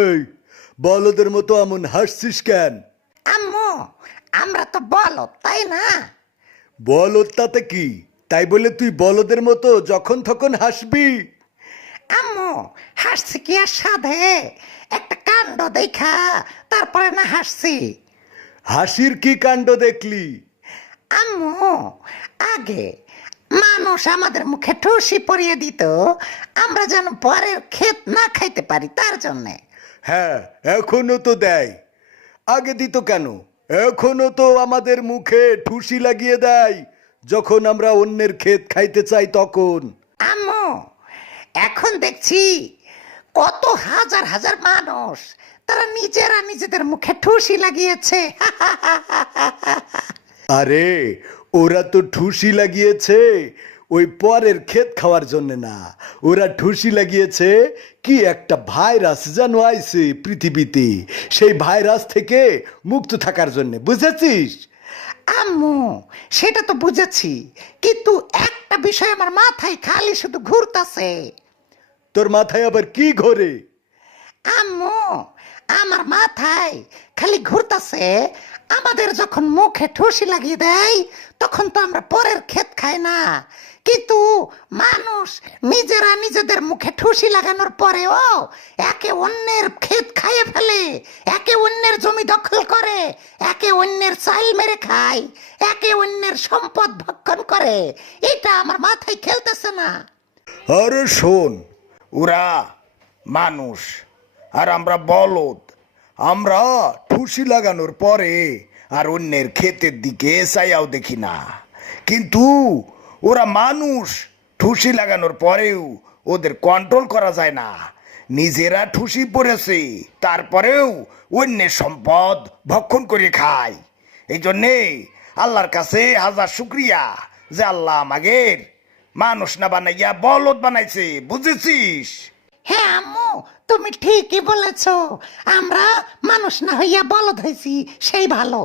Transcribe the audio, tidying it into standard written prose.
এই বলদের মতো এমন হাসছিস কেন? আম্মু, আমরা তো বলদ, তাই না? বলদ তাতে কি? তাই বলে তুই বলদের মতো যখন তখন হাসবি? আম্মু, হাসছি কি আর সাধে? একটা কাণ্ড দেখা তারপরে না হাসছি। হাসির কি কাণ্ড দেখলি? আম্মু, আগে মানুষ আমাদের মুখে ঠুসি পরিয়ে দিত, আমরা যেন পরের ক্ষেত না খাইতে পারি তার জন্যে। হ্যাঁ, এখনো তো দেয়। আগে দিত কেন? এখনো তো আমাদের মুখে ঠুসি লাগিয়ে দেয় যখন আমরা অন্যের ক্ষেত খাইতে চাই তখন। আম্মু, এখন দেখছি কত হাজার হাজার মানুষ তারা নিজেরা নিজেদের মুখে ঠুসি লাগিয়েছে। আরে ওরা তো ঠুসি লাগিয়েছে ওই পরের ক্ষেত খাওয়ার জন্য না, ওরা ঠুসি লাগিয়েছে কি একটা ভাইরাস যেন আইছে পৃথিবীতে, সেই ভাইরাস থেকে মুক্ত থাকার জন্য, বুঝেছিস? আম্মু, সেটা তো বুঝেছি, কিন্তু একটা বিষয় আমার মাথায় খালি শুধু ঘুরতাছে। তোর মাথায় আবার কি ঘোরে? আম্মু, আমার মাথায় খালি ঘুরতাছে, আমাদের যখন মুখে ঠুসি লাগিয়ে দেয় তখন তো আমরা পরের ক্ষেত খাই না, কিন্তু মানুষ নিজেরা নিজেদের মুখে ঠুসি লাগানোর পরেও একে অন্যের ক্ষেত খাইয়ে ফেলে, একে অন্যের জমি দখল করে, একে অন্যের চাল মেরে খায়, একে অন্যের সম্পদ ভক্ষণ করে। এটা আমার মাথায় খেলতেছে না। আরে শোন, ওরা মানুষ আর আমরা বলদ। আমরা ঠুসি লাগানোর পরে আর অন্যের ক্ষেতের দিকে চাইয়াও দেখি না, কিন্তু ওরা মানুষ। ঠুসি লাগানোর পরেও ওদের কন্ট্রোল করা যায় না, নিজেরা ঠুসি পড়েছে তারপরেও অন্যের সম্পদ ভক্ষণ করে খায়। এই জন্যে আল্লাহর কাছে হাজার শুক্রিয়া যে আল্লাহ আমাদের মানুষ না বানাইয়া বলদ বানাইছে, বুঝেছিস? হ্যাঁ আম্মু, তুমি ঠিকই বলেছ, আমরা মানুষ না হইয়া বলদ হয়েছি, সেই ভালো।